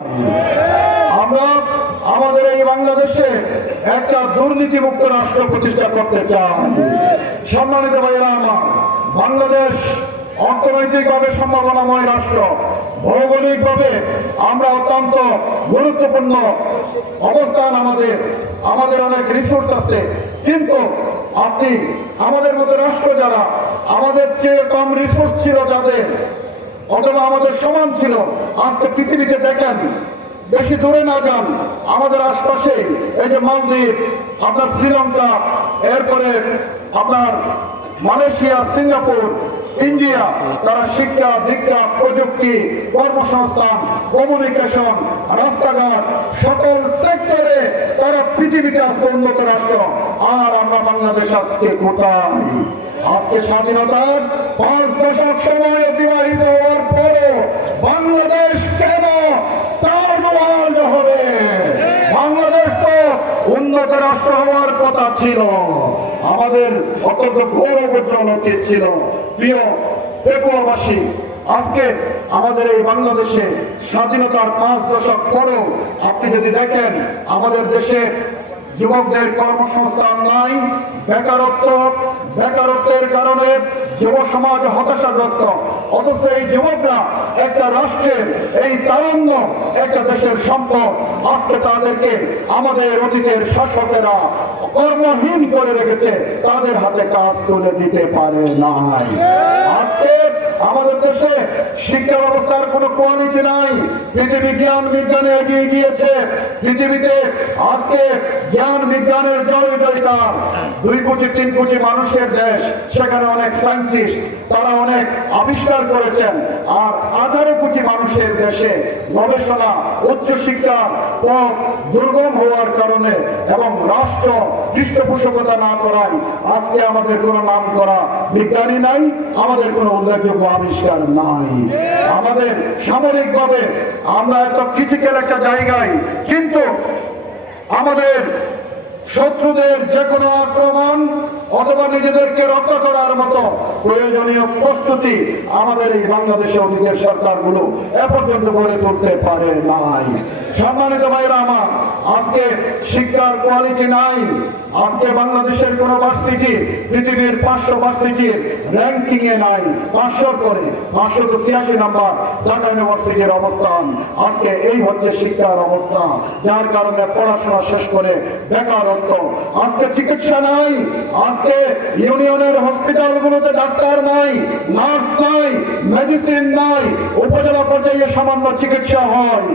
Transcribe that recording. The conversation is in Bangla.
আমরা আমাদের এই বাংলাদেশে একটা দুর্নীতিমুক্ত রাষ্ট্র প্রতিষ্ঠা করতে চাই। সম্মানিত ভাইরা আমার, বাংলাদেশ অর্থনৈতিকভাবে সম্ভাবনাময় রাষ্ট্র, ভৌগোলিকভাবে আমরা অত্যন্ত গুরুত্বপূর্ণ অবস্থান, আমাদের অনেক রিসোর্স আছে। কিন্তু আপনি আমাদের মতো রাষ্ট্র যারা আমাদের চেয়ে কম রিসোর্স ছিল যাদের, অথবা আমাদের সমান ছিল, আজকে পৃথিবীতে দেখেন, বেশি দূরে না যান, আমাদের আশপাশে এই যে মালদ্বীপ, আপনার শ্রীলঙ্কা, এরপরে আপনার মালয়েশিয়া, সিঙ্গাপুর, ইন্ডিয়া, তারা শিক্ষা, দীক্ষা, প্রযুক্তি, কর্মসংস্থান, কমিউনিকেশন, রাস্তাঘাট, সকল সেক্টরে তারা পৃথিবীতে আজকে উন্নত রাষ্ট্র। আর আমরা বাংলাদেশ আজকে কোথায়? আজকে স্বাধীনতার 5 দশক সময় অতিবাহিত হওয়ার পরও বাংলাদেশ কেন তার হবে? বাংলাদেশ তো উন্নত রাষ্ট্র হওয়ার কথা ছিল, আমাদের অত্যন্ত গৌরবোজ্জ্বল অতীত ছিল। প্রিয় পেকুয়াবাসী, আজকে আমাদের এই বাংলাদেশে স্বাধীনতার 5 দশক পরও আপনি যদি দেখেন, আমাদের দেশে যুবকদের কর্মসংস্থান নাই, বেকারত্বের কারণে যুব সমাজ হতাশাগ্রস্ত। অথচ এই যুবকরা একটা রাষ্ট্রের, এই তারুণ্য একটা দেশের সম্পদ। আজকে তাদেরকে আমাদের অতীতের শাসকেরা কর্মহীন করে রেখেছে, তাদের হাতে কাজ তুলে দিতে পারে নাই। আজকে আমাদের দেশে শিক্ষা ব্যবস্থার কোনো কোয়ালিটি নাই। পৃথিবী জ্ঞান বিজ্ঞানে এগিয়ে গিয়েছে। পৃথিবীতে আজকে জ্ঞান বিজ্ঞানের জয় জয়কার। 2 কোটি 3 কোটি মানুষের দেশ, সেখানে অনেক সায়েন্টিস্ট, তারা অনেক আবিষ্কার করেছেন। আর 18 কোটি মানুষের দেশে গবেষণা, উচ্চশিক্ষার পথ দুর্গম হওয়ার কারণে এবং রাষ্ট্র পৃষ্ঠপোষকতা না করায় আজকে আমাদের কোনো নাম করা বিজ্ঞানী নাই, আমাদের কোনো উল্লেখযোগ্য আবিষ্কার নাই। আমাদের সামরিকভাবে আমরা এত ক্রিটিক্যাল একটা জায়গায়, কিন্তু আমাদের শত্রুদের যে কোনো আক্রমণ অথবা নিজেদেরকে রক্ষা করার মতো প্রয়োজনীয় প্রস্তুতি আমাদের এই বাংলাদেশে অতীতের সরকারগুলো এ পর্যন্ত গড়ে তুলতে পারে নাই। সম্মানিত ভাইরা আমার, আজকে শিক্ষার কোয়ালিটি নাই। আজকে বাংলাদেশের কোন ভার্সিটি পৃথিবীর 500 ভার্সিটির র্যাঙ্কিং এ নাই। 500 করে 586 নাম্বার ঢাকা ইউনিভার্সিটির অবস্থান। আজকে এই হচ্ছে শিক্ষার অবস্থা, যার কারণে পড়াশোনা শেষ করে বেকারত্ব। আজকে চিকিৎসা নাই, আজকে ইউনিয়নের হসপিটালগুলোতে ডাক্তার নাই, নার্স নাই, মেডিসিন নাই, উপজেলা পর্যায়ে সামান্য চিকিৎসা হয়।